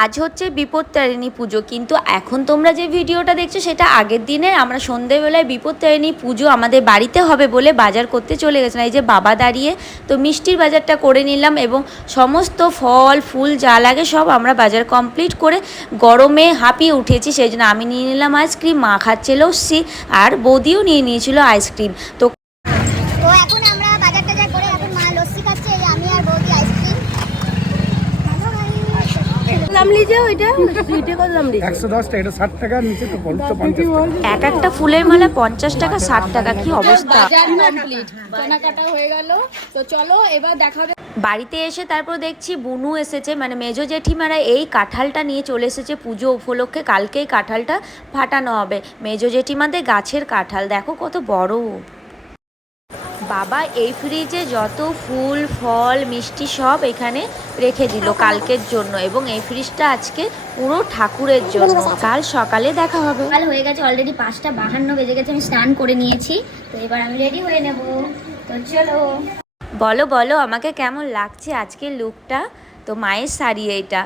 আজ হচ্ছে বিপত্তারিণী পুজো, কিন্তু এখন তোমরা যে ভিডিওটা দেখছ সেটা আগের দিনে আমরা সন্ধেবেলায় বিপত্তারিণী পুজো আমাদের বাড়িতে হবে বলে বাজার করতে চলে গেছিলাম। এই যে বাবা দাঁড়িয়ে তো মিষ্টির বাজারটা করে নিলাম এবং সমস্ত ফল, ফুল যা লাগে সব আমরা বাজার কমপ্লিট করে গরমে হাঁপিয়ে উঠেছি। সেই জন্য আমি নিয়ে নিলাম আইসক্রিম, মা খাচ্ছে লস্যি আর বৌদিও নিয়ে নিয়েছিল আইসক্রিম। তো এখন আমরা বাজার টাজার করে এখন মা লস্যি খাচ্ছে এই যে আমি আর বৌদি আইসক্রিম দাম লিজে ওইটা সুইটে কত দাম লিজে? একশো দশ টাকা এটা ষাট টাকা নিচে তো পঞ্চাশ পঞ্চাশ টাকা। এক একটা ফুলের মালা পঞ্চাশ টাকা ষাট টাকা কি অবস্থা? কমপ্লিট কেনাকাটা হয়ে গেল। তো চলো এবার দেখা বাড়িতে এসে তারপর দেখছি বুনু এসেছে মানে মেজো জেঠিমারা এই কাঁঠালটা নিয়ে চলে এসেছে পুজো উপলক্ষে কালকেই কাঁঠালটা ফাটানো হবে। মেজো জেঠিমাদের গাছের কাঁঠাল দেখো কত বড়। বাবা এই ফ্রিজে যত ফুল ফল মিষ্টি সব এখানে রেখে দিল কালকের জন্য এবং এই ফ্রিজটা আজকে পুরো ঠাকুরের জন্য। কাল সকালে দেখা হবে। কাল হয়ে গেছে অলরেডি পাঁচটা বাহান্ন বেজে গেছে আমি স্নান করে নিয়েছি। তো এবার আমি রেডি হয়ে নেব। তো চলো। বলো বলো আমাকে কেমন লাগছে আজকের লুকটা তো মায়ের শাড়ি এইটা।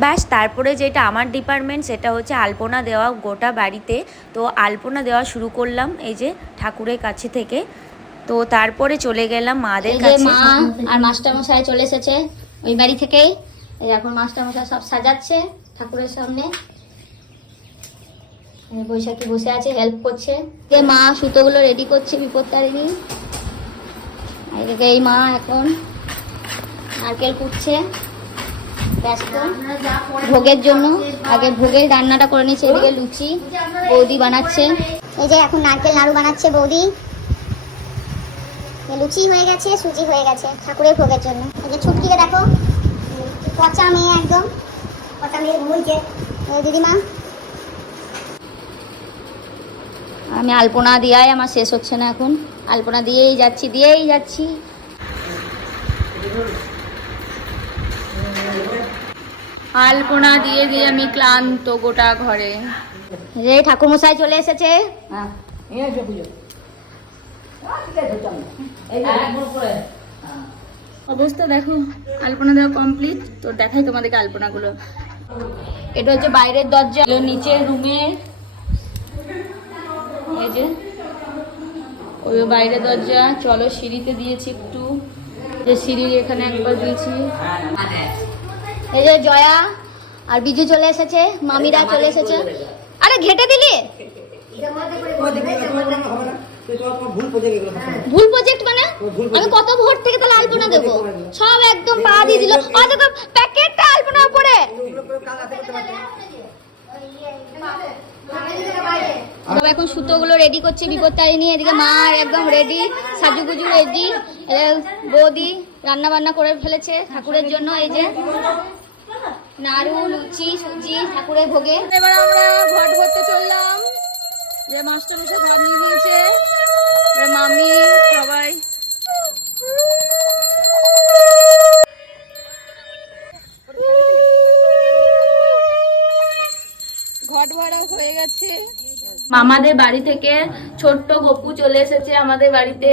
ব্যাস তারপরে যেটা আমার ডিপার্টমেন্ট সেটা হচ্ছে আলপনা দেওয়া গোটা বাড়িতে। তো আলপনা দেওয়া শুরু করলাম এই যে ঠাকুরের কাছে থেকে। তো তারপরে চলে গেলাম মাদের কাছে। মা আর মাস্টার মশাই চলে এসেছে ওই বাড়ি থেকেই। এখন মাস্টার মশাই সব সাজাচ্ছে ঠাকুরের সামনে। বৈশাখী বসে আছে হেল্প করছে। যে মা সুতোগুলো রেডি করছে বিপত্তারিণী। এদিকে এই মা এখন নারকেল কুটছে। ব্যস্ত। ভোগের জন্য আগে ভোগের রান্নাটা করে নিচ্ছে এদিকে লুচি বৌদি বানাচ্ছে। এই যে এখন নারকেল নাড়ু বানাচ্ছে বৌদি। লুচি হয়ে গেছে সুজি হয়ে গেছে ঠাকুরের ভোগের জন্য। এই যে ছুটকিকে দেখো পচা মেয়ে একদম। পচা মেয়ে ঘুমুইছে দিদিমা। আমি আলপনা দিয়াই আমার শেষ হচ্ছে না এখন। আলপনা দিয়েই যাচ্ছি দিয়েই যাচ্ছি। আলপনা দিয়ে দিয়ে আমি ক্লান্ত গোটা ঘরে। এই যে ঠাকুরমশাই চলে এসেছে। অবস্থা দেখো আলপনা দেওয়া কমপ্লিট তো দেখাই তোমাদেরকে আলপনাগুলো। এটা হচ্ছে বাইরের দরজা। নিচের রুমে এই যে ওই বাইরের দরজা। চলো সিঁড়িতে দিয়েছি একটু। যে সিঁড়ির এখানে একবার দিয়েছি। এই যে জয়া আর বিজু চলে এসেছে মামিরা চলে এসেছে। আরে ঘেটে দিলি? ভুল প্রজেক্ট মানে? আমি কত ভোট থেকে তাহলে আলপনা দেবো? সব একদম পা দিয়ে দিল। অথচ প্যাকেটটা আলপনা উপরে। বাবা এখন সুতোগুলো রেডি করছে বিপত্তারিণী। এদিকে মা একদম রেডি সাজুগুজু রেডি বৌদি রান্না বান্না করে ফেলেছে ঠাকুরের জন্য। এই যে নাড়ু লুচি, সুজি, ঠাকুরের ভোগে। এবার আমরা ঘট ভরতে চললাম। যে মাস্টার মশাই ঘর নিয়ে নিয়েছে। মামি, সবাই। ঘট ভরা হয়ে গেছে। মামাদের বাড়ি থেকে ছোট্ট গপু চলে এসেছে আমাদের বাড়িতে।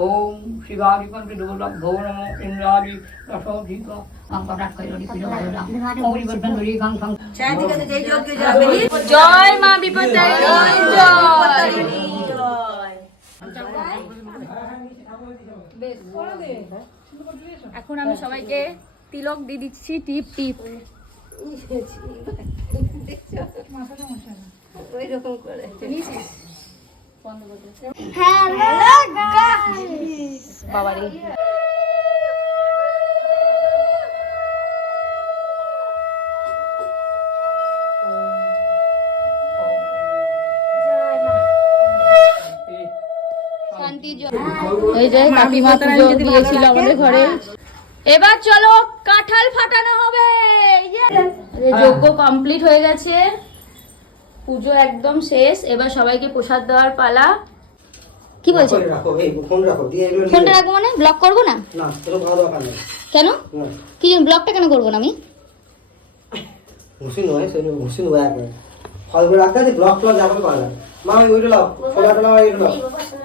ওম শিবাজি পন্থী দুর্লভো নম ইন্দ্রাজি দশধিক জয় মা এখন আমি সবাইকে তিলক দিয়ে দিচ্ছি টিপ টিপ। এবার চলো কাঁঠাল ফাটানো হবে ইয়ে! যজ্ঞ কমপ্লিট হয়ে গেছে পুজো একদম শেষ এবার সবাইকে প্রসাদ দেওয়ার পালা। কি বলছো? ফোনটা রাখব মানে? ব্লক করব না? না কোনো কি জন্য ব্লকটা কেন করব না আমি?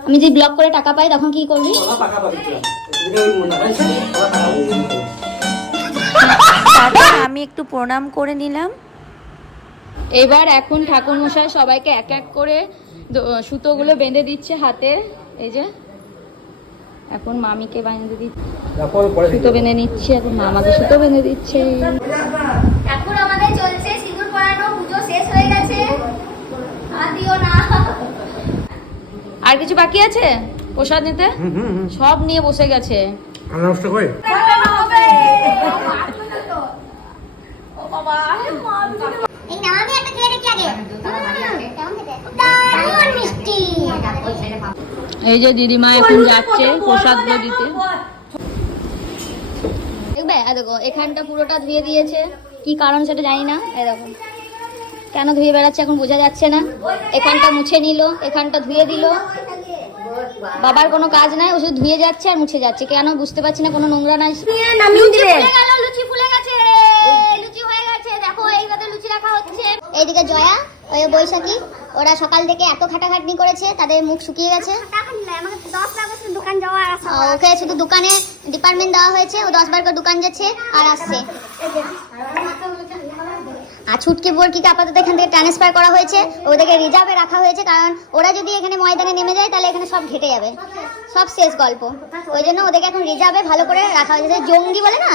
আমি যে ব্লক করে টাকা পাই তখন কি করবি? আমি একটু প্রণাম করে নিলাম। এবার এখন ঠাকুর মশাই সবাইকে এক এক করে সুতোগুলো বেঁধে দিচ্ছে হাতে। এই যে এখন মামিকে বেঁধে দিচ্ছে। সুতো বেঁধে নিচ্ছে এখন মামাকে সুতো বেঁধে দিচ্ছে। ঠাকুর আমাদের চলছে সিঁদুর পরানো পুজো শেষ হয়ে গেছে। আর না। আর কিছু বাকি আছে প্রসাদ নিতে? সব নিয়ে বসে গেছে। নষ্ট করে এই না আমি একটা খেয়ে দেখি আগে কেমন খেতে দারুণ মিষ্টি এই যে দিদিমা এখন যাচ্ছে প্রসাদগুলো দিতে। দেখবে দেখো এখানটা পুরোটা ধুয়ে দিয়েছে। কি কারণ সেটা জানি না। এই দেখো কেন ধুয়ে বেড়াচ্ছে এখন বোঝা যাচ্ছে না। এখানটা মুছে নিল এখানটা ধুয়ে দিল। বাবার কোনো কাজ নাই ও শুধু ধুয়ে যাচ্ছে আর মুছে যাচ্ছে। কেন বুঝতে পারছি না কোনো নোংরা নাই। লুচি লুচি ফুলে গেছে। লুচি হয়ে গেছে। দেখো এইভাবে লুচি রাখা হচ্ছে। এইদিকে জয়া ওই বৈশাখী ওরা সকাল থেকে এত খাটাখাটনি করেছে তাদের মুখ শুকিয়ে গেছে। ওকে, শুধু দোকানে ডিপার্টমেন্ট দেওয়া হয়েছে, ও দশ বার করে দোকান যাচ্ছে আর আসছে। আর ছুটকি বোরকিকে আপাতত এখান থেকে ট্রান্সফার করা হয়েছে, ওদেরকে রিজার্ভে রাখা হয়েছে, কারণ ওরা যদি এখানে ময়দানে নেমে যায়, তাহলে এখানে সব ঘেটে যাবে। সব শেষ গল্প। ওই জন্য ওদেরকে এখন রিজার্ভে ভালো করে রাখা হয়েছে। জঙ্গি বলে না?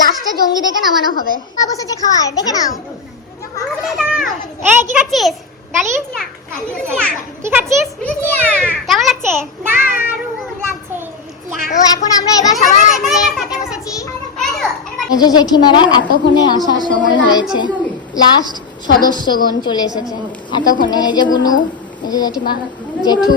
লাস্টে জঙ্গি দেখে নামানো হবে। বসেছে খাওয়ার, দেখে নাও। এই, কি খাচ্ছিস? ডালি কি খাচ্ছিস? কেমন লাগছে? তো এখন আমরা এবার সবাই মিলে খেতে বসেছি। এই যে জেঠিমারা এতক্ষণে আসার সময় হয়েছে। লাস্ট সদস্যগণ চলে এসেছে। এতক্ষণে এই যে বুনু এই যে জেঠিমা জেঠু